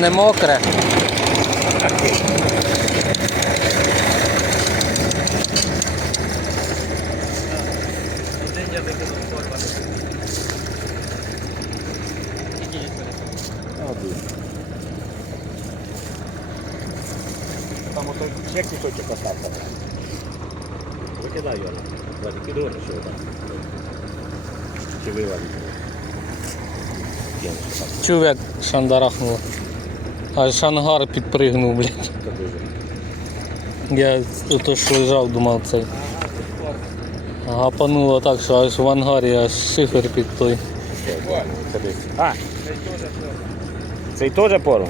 не мокре. Там ото ще кусочок остався. Викидай його. Кидай, що там. Чи вивалить. Кинеш. Чув, як шандарахнуло. А шангар підпригнув, блядь. Це. Я тут ж лежав, думав цей. Гапануло так, що аж в ангарі аж шифер під той. Це. А, цей теж пором?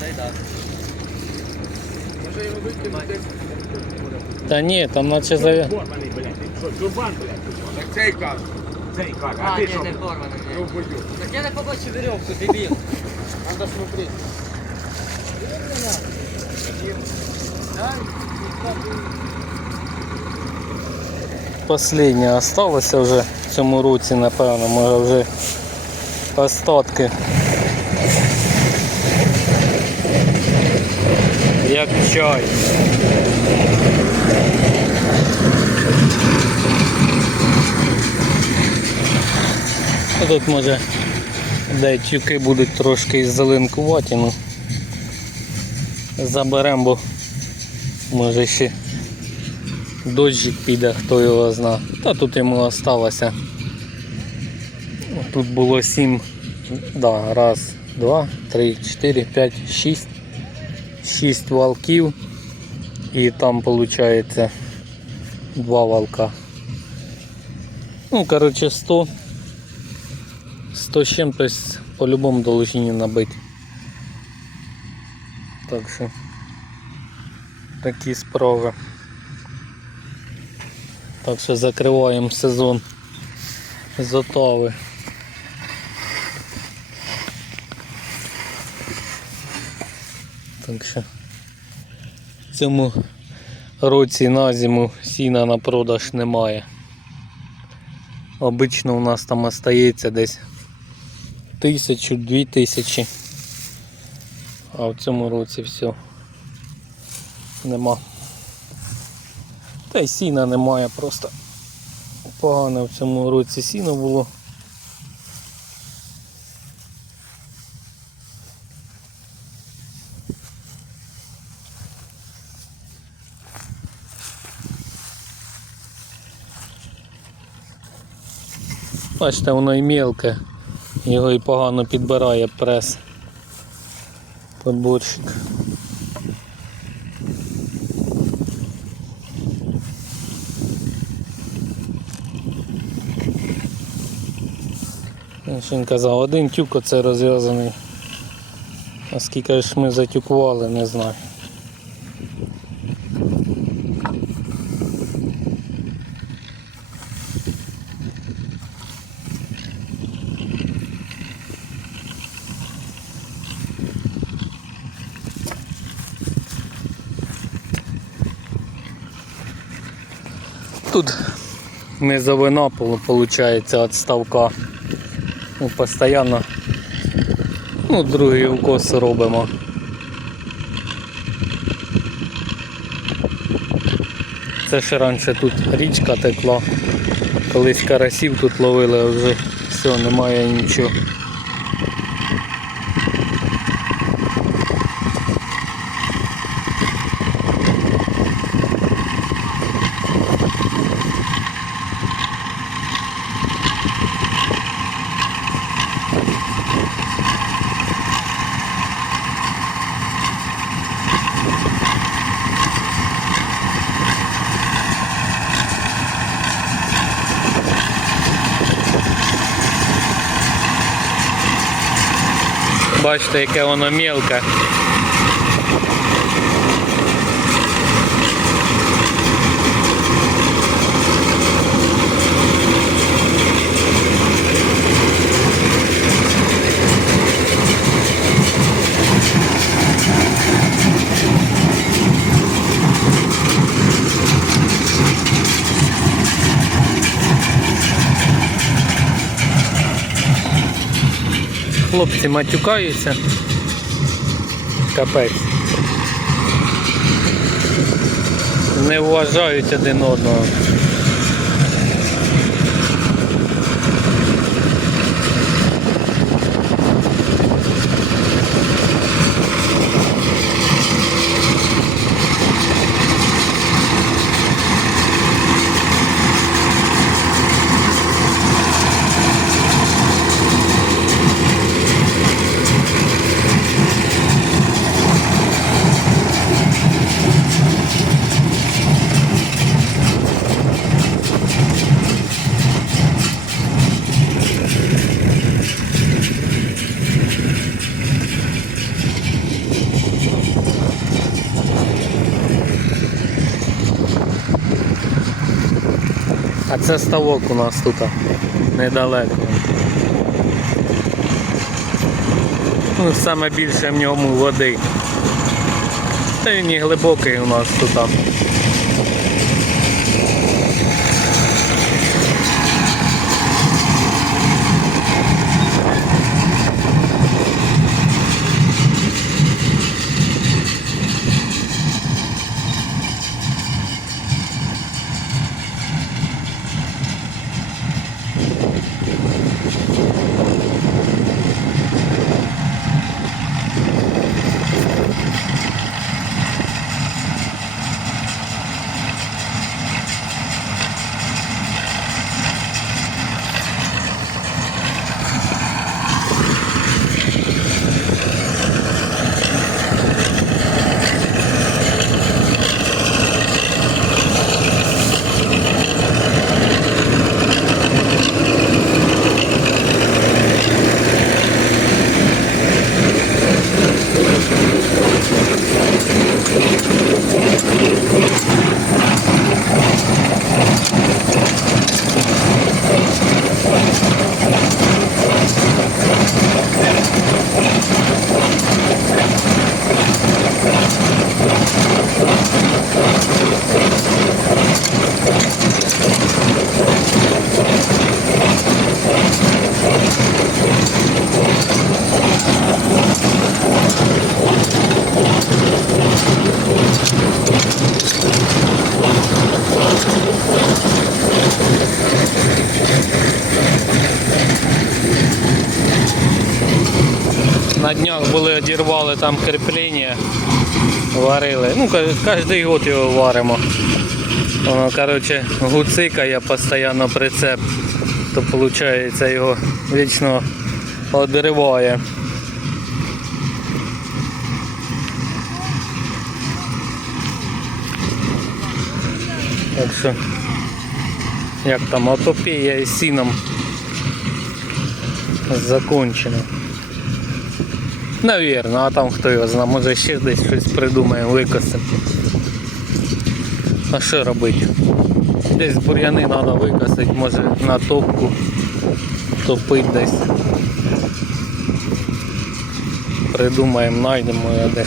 Дай так. Може його викинути? Та ні, там наче зав'я. Порваний, блядь. Що, чурбан, блядь? Так цей каз. Цей как? А, А ти що? не порваний. ні. Ну. Так я не побачив веревку, дебіл. Надо смотреть. Последнє осталося вже в цьому році, напевно, може вже остатки. Як чай. Тут може тюки будуть трошки зеленкуваті, ну заберемо, бо може ще дощик піде, хто його зна. Та тут йому осталося. Тут було сім. Да, раз, два, три, чотири, п'ять, шість. Шість валків. І там виходить два валка. Ну, коротше, 100. 100 з чим-то по-любому должні набити. Так що такі справи. Так що закриваємо сезон з. Так що в цьому році на зиму сіна на продаж немає. Обично у нас там остається десь тисячу-дві тисячі. А в цьому році все нема. Та й сіна немає, просто погано в цьому році сіно було. Бачите, воно і мелке, його і погано підбирає прес. Подборщик. Він казав, один тюк оце розв'язаний. А скільки ж ми затюкували, не знаю. Тут низовина виходить від ставка. Ну, постійно ну, другий укос робимо. Це ще раніше тут річка текла. Колись карасів тут ловили, а вже все, немає нічого. Бачите, яке воно мілке. Хлопці матюкаються. Капець. Не вважають один одного. А це ставок у нас тут недалеко. Ну, саме більше в ньому води. Та він і глибокий у нас тут. На днях були одірвали там кріплення, варили. Ну, кожен год його варимо. Воно, коротше, гуцикає постійно прицеп, то виходить його вічно одриває. Так що, як там, отопія із сіном закончена. Навірно, а там хто його знає, може ще десь щось придумаємо, викосимо. А що робити? Десь бур'яни треба викосити, може на топку топити десь. Придумаємо, знайдемо а де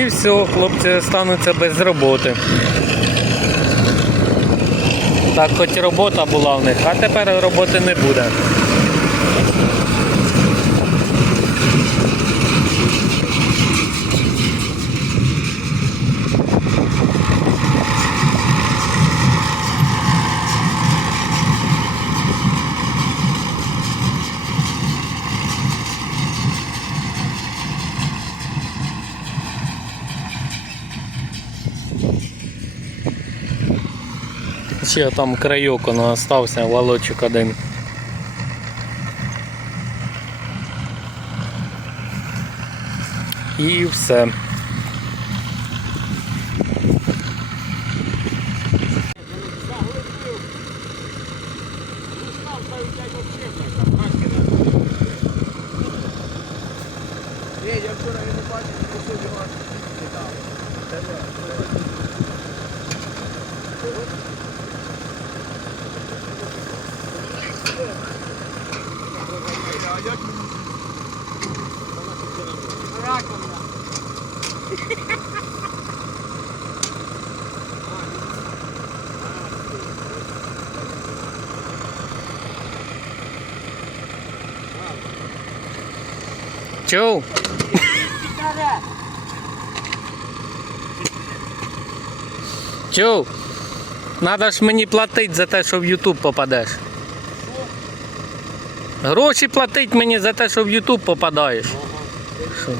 І все, хлопці стануться без роботи. Так хоч робота була в них, а тепер роботи не буде. Ще там крайок он остався, волочок один. І все. Ні, я вчора його бачив, що його кидав. Чув? Чув? Надо ж мені платити за те, що в Ютуб попадеш. Гроші платить мені за те, що в Ютуб попадаєш. Що?